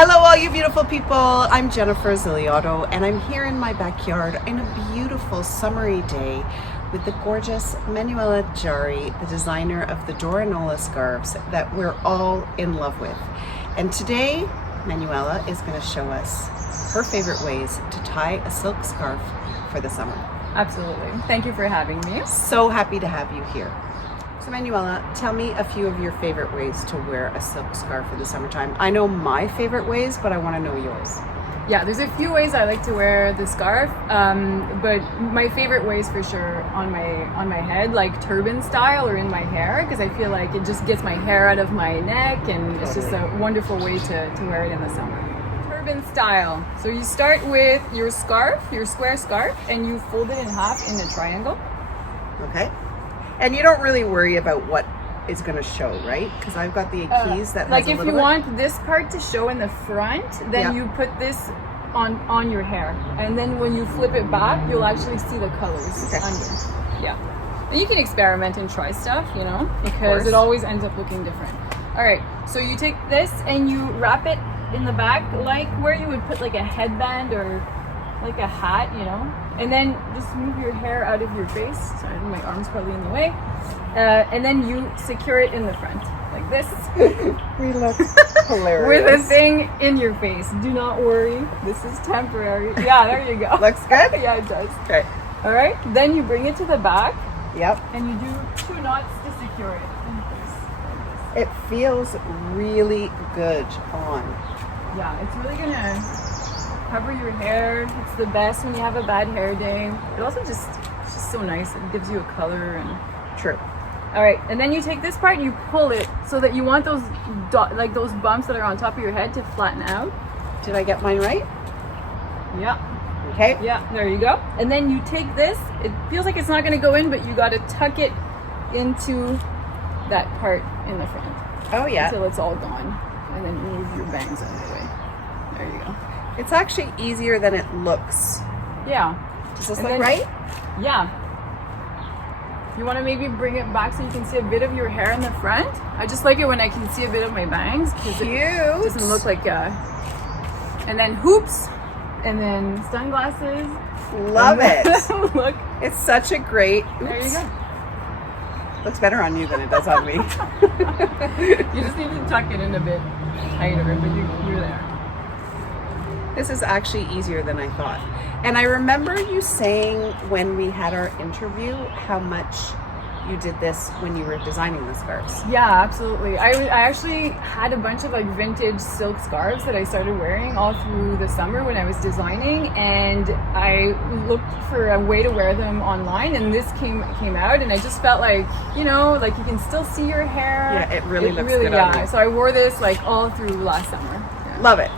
Hello all you beautiful people, I'm Jennifer Ziliotto and I'm here in my backyard in a beautiful summery day with the gorgeous Manuela Jarry, the designer of the Dora Nola scarves that we're all in love with. And today, Manuela is going to show us her favorite ways to tie a silk scarf for the summer. Absolutely. Thank you for having me. So happy to have you here. So Manuela, tell me a few of your favorite ways to wear a silk scarf in the summertime. I know my favorite ways, but I want to know yours. Yeah, there's a few ways I like to wear the scarf, but my favorite ways for sure on my head, like turban style or in my hair, because I feel like it just gets my hair out of my neck and it's just a wonderful way to wear it in the summer. Turban style. So you start with your scarf, your square scarf, and you fold it in half in a triangle. Okay. And you don't really worry about what is going to show, right? Because I've got the keys that has like a if little you bit. want this part to show in the front, then you put this on your hair, and then when you flip it back, you'll actually see the colors under. Yeah, and you can experiment and try stuff, you know, because it always ends up looking different. All right, so you take this and you wrap it in the back, like where you would put like a headband or like a hat, you know, and then just move your hair out of your face. Sorry, my arm's probably in the way. And then you secure it in the front, like this. We look hilarious. With a thing in your face. Do not worry, this is temporary. Yeah, there you go. Looks good? Yeah, it does. Okay. All right, then you bring it to the back. Yep. And you do 2 knots to secure it in place. It feels really good on. Yeah, it's really gonna cover your hair. It's the best when you have a bad hair day. It also it's just so nice. It gives you a color and True. all right, and then you take this part and you pull it so that you want those like those bumps that are on top of your head to flatten out. Did I get mine right? Yeah. Okay. Yeah, there you go. And then you take this. It feels like it's not going to go in, but you got to tuck it into that part in the front. Oh yeah. Until it's all gone, and then you move your bangs out of the way. There you go. It's actually easier than it looks. Yeah. Does this look right? Yeah. You want to maybe bring it back so you can see a bit of your hair in the front. I just like it when I can see a bit of my bangs because it doesn't look like and then hoops, and then sunglasses. Love it. Look, it's such a great. Oops. there you go. Looks better on you than it does on me. You just need to tuck it in a bit tighter, but you're there. This is actually easier than I thought. And I remember you saying when we had our interview how much you did this when you were designing the scarves. Yeah, absolutely. I actually had a bunch of like vintage silk scarves that I started wearing all through the summer when I was designing, and I looked for a way to wear them online, and this came out, and I just felt like, you know, like you can still see your hair. Yeah, it really looks good on you. So I wore this like all through last summer. Yeah. Love it.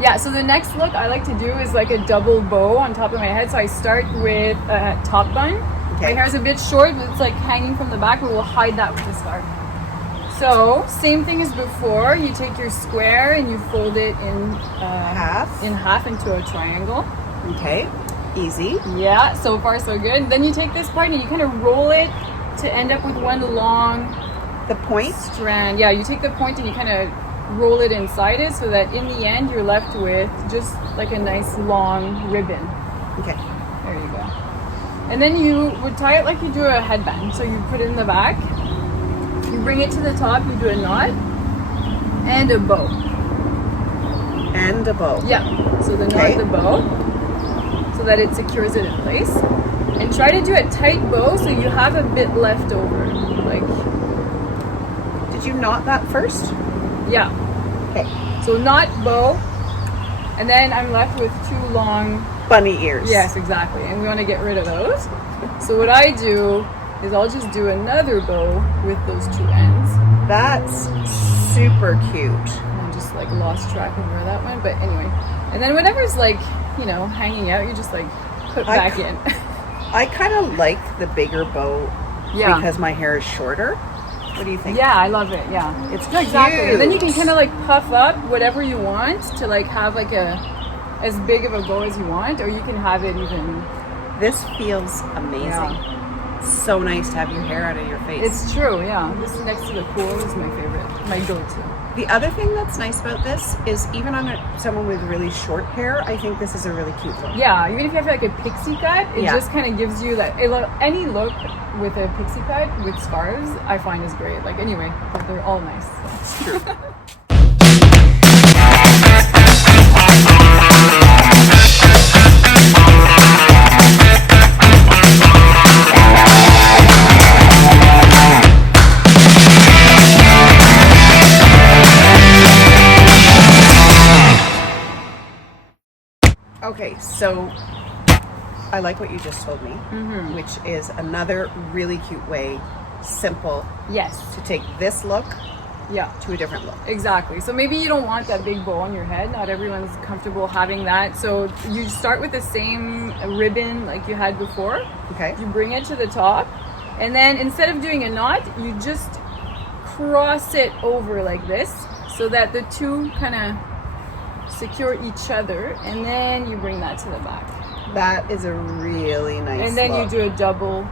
Yeah, so the next look I like to do is like a double bow on top of my head. So I start with a top bun. Okay. My hair is a bit short, but it's like hanging from the back, but we'll hide that with the scarf. So same thing as before. You take your square and you fold it in half into a triangle. Okay, easy. Yeah, so far so good. Then you take this part and you kind of roll it to end up with one long strand. Yeah, you take the point and you kind of roll it inside it so that in the end you're left with just like a nice long ribbon. Okay. There you go. And then you would tie it like you do a headband. So you put it in the back, you bring it to the top, you do a knot and a bow. And a bow. Yeah. So the knot, the bow, so that it secures it in place. And try to do a tight bow so you have a bit left over. Like, did you knot that first? Yeah. Okay. So knot, bow, and then I'm left with 2 long bunny ears. Yes, exactly. And we want to get rid of those. So what I do is I'll just do another bow with those 2 ends. That's super cute. I just like lost track of where that went, but anyway. And then whatever's like, you know, hanging out, you just like put back in. I kind of like the bigger bow because my hair is shorter. What do you think? Yeah, I love it. Yeah, it's cute. Exactly. And then you can kind of like puff up whatever you want to like have like as big of a bow as you want, or you can have it even. This feels amazing. Yeah. So nice to have your hair out of your face. It's true. Yeah, this next to the pool is my favorite, my go-to. The other thing that's nice about this is even on someone with really short hair, I think this is a really cute look. Yeah, even if you have like a pixie cut, it just kind of gives you that. Any look with a pixie cut with scarves, I find is great. Like anyway, but they're all nice. So. It's true. Okay, so I like what you just told me, which is another really cute way, simple, to take this look to a different look. Exactly. So maybe you don't want that big bow on your head. Not everyone's comfortable having that. So you start with the same ribbon like you had before. Okay. You bring it to the top, and then instead of doing a knot, you just cross it over like this so that the two kind of secure each other, and then you bring that to the back. That is a really nice And then look. you do a double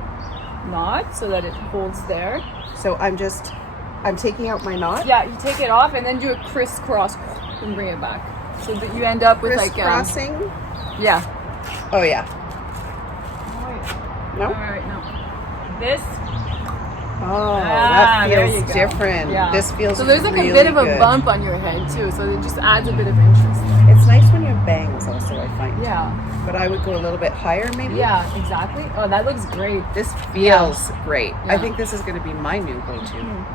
knot so that it holds there. So I'm taking out my knot. Yeah, you take it off and then do a crisscross and bring it back. So that you end up with like crisscrossing. Yeah. Oh yeah. No? Alright, no. This. Oh, that feels different. Yeah. This feels so there's like really a bit of a good. bump on your head too, so it just adds a bit of interest. It's nice when you have bangs also, I find. Yeah. But I would go a little bit higher maybe. Yeah, exactly. Oh, that looks great. This feels great. Yeah. I think this is going to be my new go-to.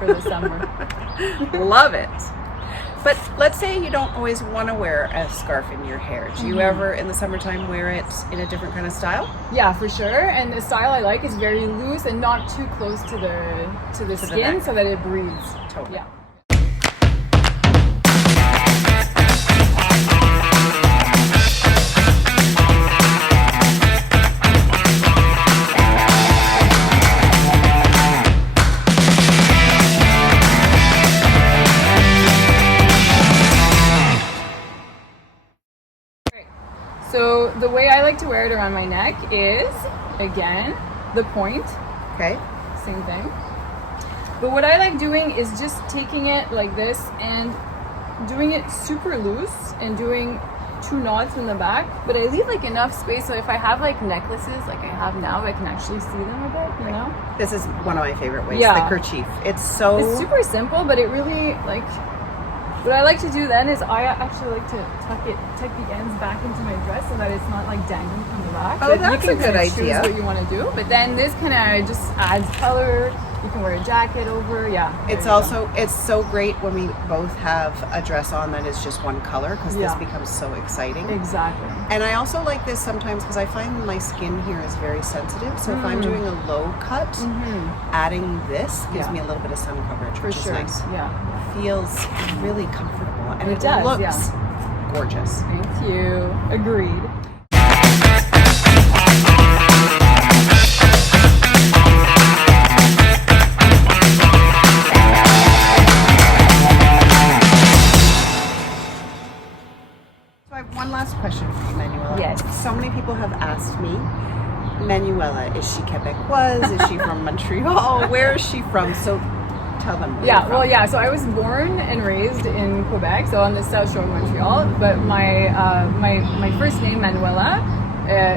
For the summer. Love it. But let's say you don't always want to wear a scarf in your hair. Do you ever in the summertime wear it in a different kind of style? Yeah, for sure. And the style I like is very loose and not too close to the skin so that it breathes. Totally. Yeah. So the way I like to wear it around my neck is, again, the point. Okay. Same thing. But what I like doing is just taking it like this and doing it super loose and doing 2 knots in the back. But I leave like enough space so if I have like necklaces like I have now, I can actually see them a bit, you know? This is one of my favorite ways, Yeah. the kerchief. It's super simple, but it really like. What I like to do then is I actually like to tuck the ends back into my dress so that it's not like dangling from the back. Oh, But that's you can a good kinda idea. choose what you want to do, but then this kind of just adds color. You can wear a jacket over. Yeah. It's so great when we both have a dress on that is just one color because this becomes so exciting. Exactly. And I also like this sometimes because I find my skin here is very sensitive. So if I'm doing a low cut, adding this gives me a little bit of sun coverage, which is nice. Yeah. Feels really comfortable and It does, looks gorgeous. Thank you. Agreed. So I have one last question for you, Manuela. Yes. So many people have asked me, Manuela, is she Quebecoise? Is she from Montreal? Where is she from? So tell them. So I was born and raised in Quebec, so on the south shore of Montreal. But my first name, Manuela,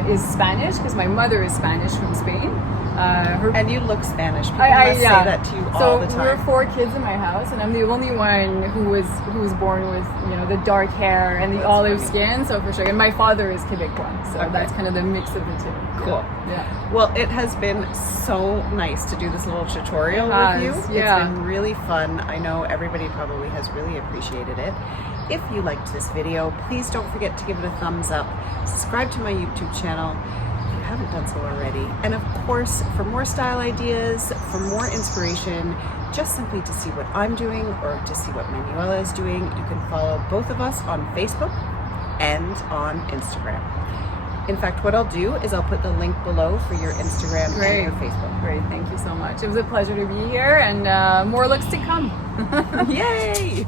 is Spanish because my mother is Spanish from Spain. And you look Spanish. People must say that to you all the time. So we're 4 kids in my house, and I'm the only one who was born with the dark hair and the olive skin. So for sure, and my father is Quebecois, so that's kind of the mix of the two. Cool. Yeah. Well, it has been so nice to do this little tutorial with you. Yeah. It's been really fun. I know everybody probably has really appreciated it. If you liked this video, please don't forget to give it a thumbs up. Subscribe to my YouTube channel if you haven't done so already. And of course, for more style ideas, for more inspiration, just simply to see what I'm doing or to see what Manuela is doing, you can follow both of us on Facebook and on Instagram. In fact, what I'll do is I'll put the link below for your Instagram and your Facebook. Great, thank you so much. It was a pleasure to be here, and more looks to come. Yay!